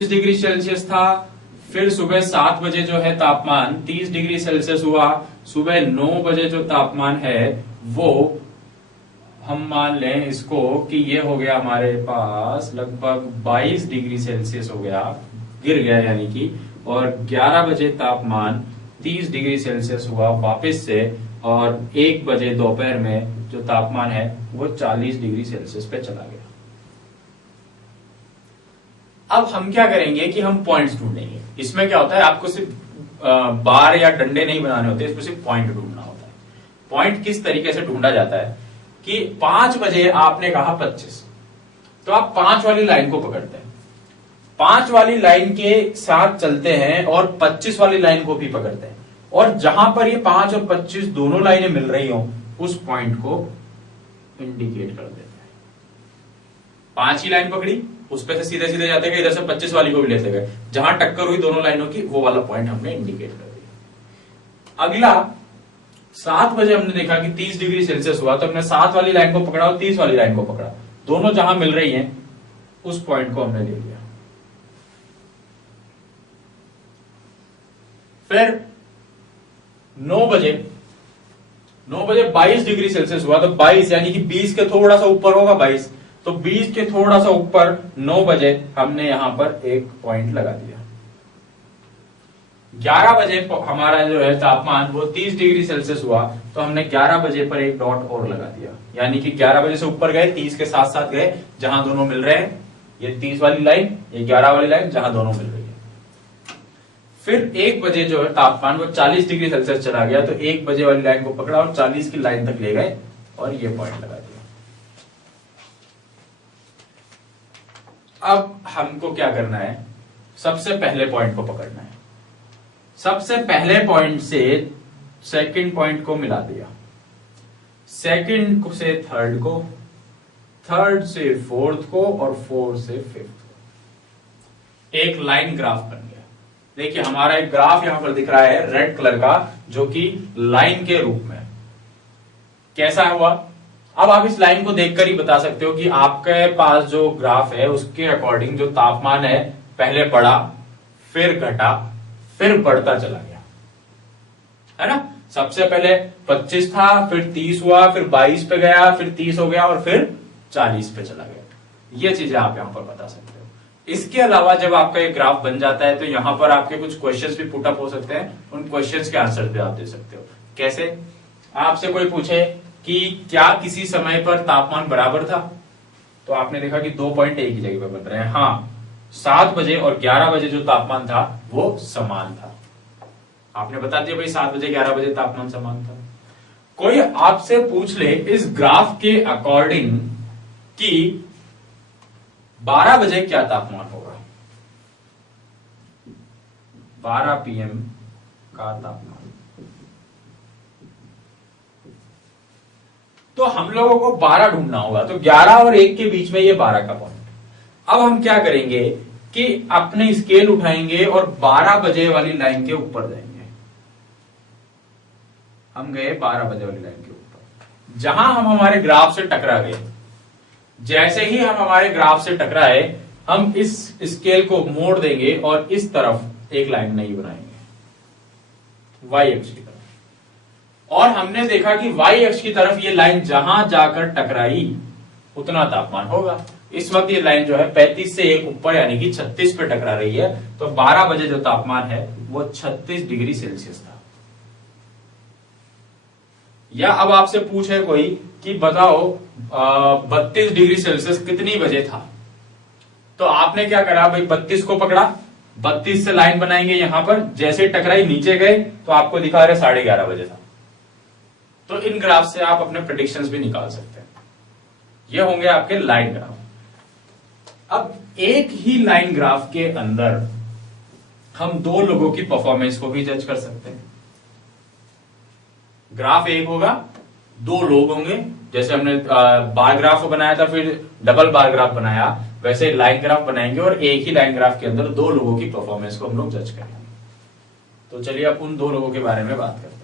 Degree Celsius था। फिर सुबह 7 बजे जो है तापमान 30 डिग्री सेल्सियस हुआ। सुबह 9 बजे जो तापमान है वो हम मान लें इसको कि ये हो गया हमारे पास लगभग 22 डिग्री सेल्सियस हो गया, गिर गया यानी कि। और 11 बजे तापमान 30 डिग्री सेल्सियस हुआ वापस से, और 1 बजे दोपहर में जो तापमान है वो 40 डिग्री सेल्सियस पे चला गया। अब हम क्या करेंगे कि हम पॉइंट्स ढूंढेंगे। इसमें क्या होता है, आपको सिर्फ बार या डंडे नहीं बनाने होते, इसमें सिर्फ पॉइंट ढूंढना होता है। पॉइंट किस तरीके से ढूंढा जाता है कि 5 बजे आपने कहा 25, तो आप 5 वाली लाइन को पकड़ते हैं, 5 वाली लाइन के साथ चलते हैं और 25 वाली लाइन को भी पकड़ते हैं, और जहां पर ये 5 और 25 दोनों लाइनें मिल रही हो उस पॉइंट को इंडिकेट कर देते हैं। 5 की लाइन पकड़ी, उस पे से सीधे सीधे जाते गए, इधर से 25 वाली को भी लेते गए, जहां टक्कर हुई दोनों लाइनों की वो वाला पॉइंट हमने इंडिकेट कर दिया। अगला 7 बजे हमने देखा कि 30 डिग्री सेल्सियस हुआ, तो हमने 7 वाली लाइन को पकड़ा और 30 वाली लाइन को पकड़ा, दोनों जहां मिल रही हैं उस पॉइंट को हमने ले लिया। फिर 9 बजे 22 डिग्री सेल्सियस हुआ, तो 22 यानी कि 20 के थोड़ा सा ऊपर होगा 22, तो 20 के थोड़ा सा ऊपर 9 बजे हमने यहां पर एक पॉइंट लगा दिया। 11 बजे हमारा जो है तापमान वो 30 डिग्री सेल्सियस हुआ, तो हमने 11 बजे पर एक डॉट और लगा दिया, यानी कि 11 बजे से ऊपर गए, 30 के साथ साथ गए जहां दोनों मिल रहे हैं, ये 30 वाली लाइन, ये 11 वाली लाइन जहां दोनों मिल रही है। फिर 1 बजे जो है तापमान वो 40 डिग्री सेल्सियस चला गया, तो 1 बजे वाली लाइन को पकड़ा और 40 की लाइन तक ले गए और ये पॉइंट लगा दिया। अब हमको क्या करना है, सबसे पहले पॉइंट को पकड़ना है। सबसे पहले पॉइंट से सेकंड पॉइंट को मिला दिया, सेकंड से थर्ड को, थर्ड से फोर्थ को, और फोर्थ से फिफ्थ को। एक लाइन ग्राफ बन गया। देखिए हमारा एक ग्राफ यहां पर दिख रहा है रेड कलर का, जो कि लाइन के रूप में। कैसा हुआ, अब आप इस लाइन को देखकर ही बता सकते हो कि आपके पास जो ग्राफ है उसके अकॉर्डिंग जो तापमान है पहले बढ़ा, फिर घटा, फिर बढ़ता चला गया, है ना। सबसे पहले 25 था, फिर 30 हुआ, फिर 22 पे गया, फिर 30 हो गया, और फिर 40 पे चला गया। ये चीजें आप यहां पर बता सकते हो। इसके अलावा जब आपका एक ग्राफ बन जाता है तो यहां पर आपके कुछ क्वेश्चंस भी पुटअप हो सकते हैं, उन क्वेश्चंस के आंसर भी आप दे सकते हो। कैसे, आपसे कोई पूछे कि क्या किसी समय पर तापमान बराबर था, तो आपने देखा कि 2 पॉइंट एक ही जगह पे बन रहे हैं। हाँ, 7 बजे और 11 बजे जो तापमान था वो समान था। आपने बता दिया भाई 7 बजे 11 बजे तापमान समान था। कोई आपसे पूछ ले इस ग्राफ के अकॉर्डिंग कि 12 बजे क्या तापमान होगा, 12 PM का तापमान, तो हम लोगों को 12 ढूंढना होगा। तो 11 और 1 के बीच में ये 12 का पॉइंट। अब हम क्या करेंगे कि अपने स्केल उठाएंगे और 12 बजे वाली लाइन के ऊपर जाएंगे। हम गए 12 बजे वाली लाइन के ऊपर, जहां हम हमारे ग्राफ से टकरा गए। जैसे ही हम हमारे ग्राफ से टकराए, हम इस स्केल को मोड़ देंगे और इस तरफ एक लाइन नहीं बनाएंगे, वाई अक्ष की तरफ। और हमने देखा कि वाई अक्ष की तरफ ये लाइन जहां जाकर टकराई उतना तापमान होगा। इस वक्त ये लाइन जो है 35 से एक ऊपर यानी कि 36 पे टकरा रही है, तो 12 बजे जो तापमान है वो 36 डिग्री सेल्सियस था। या अब आपसे पूछे कोई कि बताओ 32 डिग्री सेल्सियस कितनी बजे था, तो आपने क्या करा भाई, 32 को पकड़ा, 32 से लाइन बनाएंगे यहां पर, जैसे टकराई नीचे गए तो आपको दिखा रहे 11:30 बजे था। तो इन ग्राफ से आप अपने प्रेडिक्शंस भी निकाल सकते हैं। ये होंगे आपके लाइन ग्राफ। अब एक ही लाइन ग्राफ के अंदर हम 2 लोगों की परफॉर्मेंस को भी जज कर सकते हैं। ग्राफ एक होगा, 2 लोग होंगे, जैसे हमने बार ग्राफ बनाया था फिर डबल बार ग्राफ बनाया, वैसे लाइन ग्राफ बनाएंगे और एक ही लाइन ग्राफ के अंदर 2 लोगों की परफॉर्मेंस को हम लोग जज करेंगे। तो चलिए अब उन 2 लोगों के बारे में बात करते हैं।